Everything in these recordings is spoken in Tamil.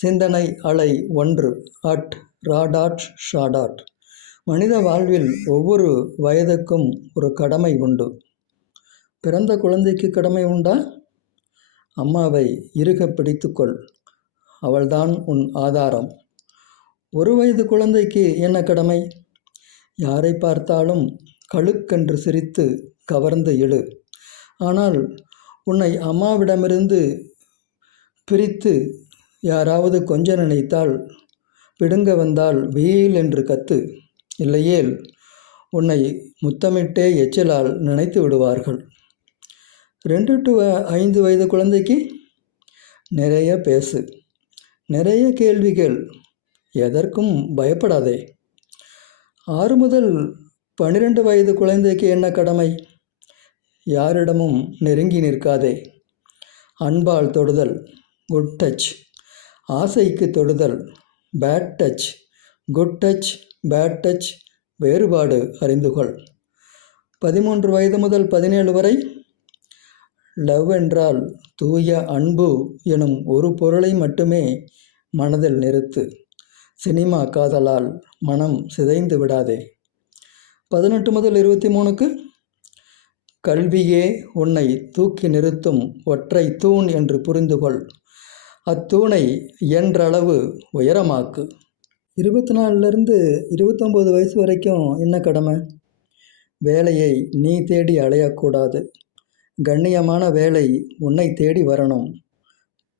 சிந்தனை அலை 1 அட் ராடாட் ஷாடாட். மனித வாழ்வில் ஒவ்வொரு வயதுக்கும் ஒரு கடமை உண்டு. பிறந்த குழந்தைக்கு கடமை உண்டா? அம்மாவை இறுக பிடித்துக்கொள், அவள்தான் உன் ஆதாரம். 1 வயது குழந்தைக்கு என்ன கடமை? யாரை பார்த்தாலும் கழுக்கென்று சிரித்து கவர்ந்து இழு. ஆனால் உன்னை அம்மாவிடமிருந்து பிரித்து யாராவது கொஞ்ச நினைத்தால், பிடுங்க வந்தால் வீல் என்று கத்து. இல்லையேல் உன்னை முத்தமிட்டே எச்சிலால் நினைத்து விடுவார்கள். 2 to 5 வயது குழந்தைக்கு நிறைய பேசு, நிறைய கேள்விகள், எதற்கும் பயப்படாதே. 6 முதல் 12 வயது குழந்தைக்கு என்ன கடமை? யாரிடமும் நெருங்கி நிற்காதே. அன்பால் தொடுதல், குட் டச். ஆசைக்கு தொடுதல், bad touch. Good touch, bad touch வேறுபாடு அறிந்துகொள். 13 வயது முதல் 17 வரை லவ் என்றால் தூய அன்பு எனும் ஒரு பொருளை மட்டுமே மனதில் நிறுத்து. சினிமா காதலால் மனம் சிதைந்து விடாதே. 18 முதல் 23க்கு கல்வியே உன்னை தூக்கி நிறுத்தும் ஒற்றை தூண் என்று புரிந்துகொள். அத்தூணை இயன்றளவு உயரமாக்கு. 24லேருந்து 29 வயசு வரைக்கும் என்ன கடமை? வேலையை நீ தேடி அலையக்கூடாது. கண்ணியமான வேலை உன்னை தேடி வரணும்.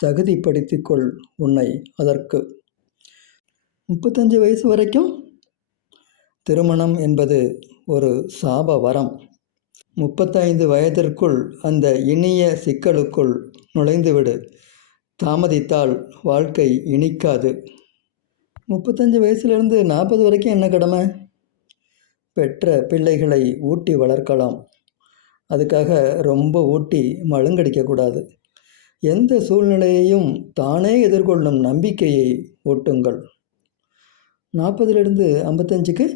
தகுதிப்படுத்திக்கொள் உன்னை அதற்கு. 35 வயசு வரைக்கும் திருமணம் என்பது ஒரு சாப வரம். 35 வயதிற்குள் அந்த இனிய சிக்கலுக்குள் நுழைந்துவிடு. தாமதித்தால் வாழ்க்கை இனிக்காது. 35 வயசுலேருந்து 40 வரைக்கும் என்ன கடமை? பெற்ற பிள்ளைகளை ஊட்டி வளர்க்கலாம். அதுக்காக ரொம்ப ஊட்டி மழுங்கடிக்கக்கூடாது. எந்த சூழ்நிலையையும் தானே எதிர்கொள்ளும் நம்பிக்கையை ஊட்டுங்கள். 40லேருந்து 55க்கு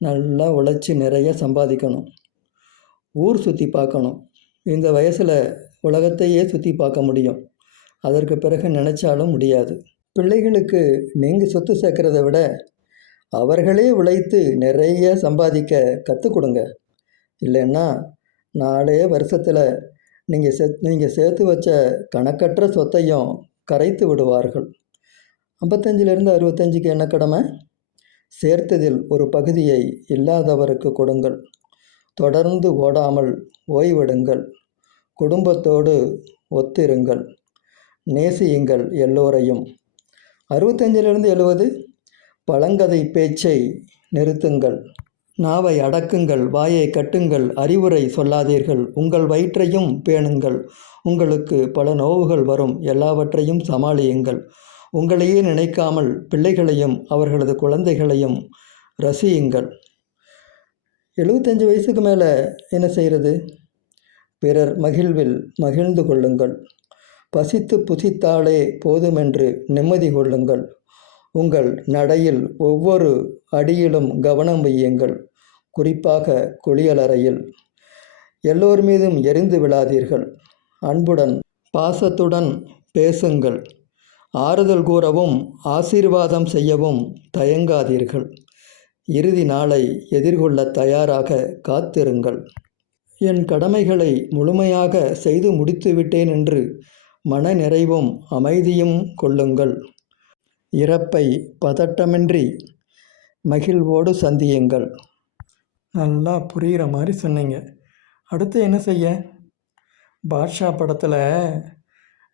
நல்லா உழைச்சி நிறைய சம்பாதிக்கணும். ஊர் சுற்றி பார்க்கணும். இந்த வயசில் உலகத்தையே சுற்றி பார்க்க முடியும். அதற்கு பிறகு நினச்சாலும் முடியாது. பிள்ளைகளுக்கு நீங்கள் சொத்து சேர்க்கிறத விட அவர்களே உழைத்து நிறைய சம்பாதிக்க கற்றுக் கொடுங்க. இல்லைன்னா நாளே வருஷத்தில் நீங்கள் சேர்த்து வச்ச கணக்கற்ற சொத்தையும் கரைத்து விடுவார்கள். 55லேருந்து 65க்கு என்ன கடமை? சேர்த்ததில் ஒரு பகுதியை இல்லாதவருக்கு கொடுங்கள். தொடர்ந்து ஓடாமல் ஓய்வெடுங்கள். குடும்பத்தோடு ஒத்திருங்கள். நேசியுங்கள் எல்லோரையும். 65லேருந்து 70 பழங்கதை பேச்சை நிறுத்துங்கள். நாவை அடக்குங்கள். வாயை கட்டுங்கள். அறிவுரை சொல்லாதீர்கள். உங்கள் வயிற்றையும் பேணுங்கள். உங்களுக்கு பல நோவுகள் வரும். எல்லாவற்றையும் சமாளியுங்கள். உங்களையே நினைக்காமல் பிள்ளைகளையும் அவர்களது குழந்தைகளையும் ரசியுங்கள். 75 வயசுக்கு மேலே என்ன செய்கிறது? பிறர் மகிழ்வில் மகிழ்ந்து கொள்ளுங்கள். பசித்து புசித்தாலே போதுமென்று நிம்மதி கொள்ளுங்கள். உங்கள் நடையில் ஒவ்வொரு அடியிலும் கவனம் வையுங்கள். குறிப்பாக குளியலறையில். எல்லோர் மீதும் எரிந்து விழாதீர்கள். அன்புடன் பாசத்துடன் பேசுங்கள். ஆறுதல் கூறவும் ஆசீர்வாதம் செய்யவும் தயங்காதீர்கள். இறுதி நாளை எதிர்கொள்ள தயாராக காத்திருங்கள். என் கடமைகளை முழுமையாக செய்து முடித்துவிட்டேன் என்று மன நிறைவும் அமைதியும் கொள்ளுங்கள். இறப்பை பதட்டமின்றி மகிழ்வோடு சந்தியுங்கள். நல்லா புரிகிற மாதிரி சொன்னீங்க. அடுத்து என்ன செய்ய? பாட்ஷா படத்தில்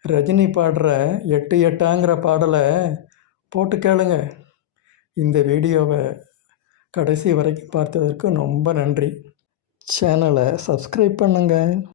ரஜினி பாடுற 8 8ங்கிற பாடலை போட்டு கேளுங்க. இந்த வீடியோவை கடைசி வரைக்கும் பார்த்ததற்கு ரொம்ப நன்றி. சேனலை சப்ஸ்கிரைப் பண்ணுங்கள்.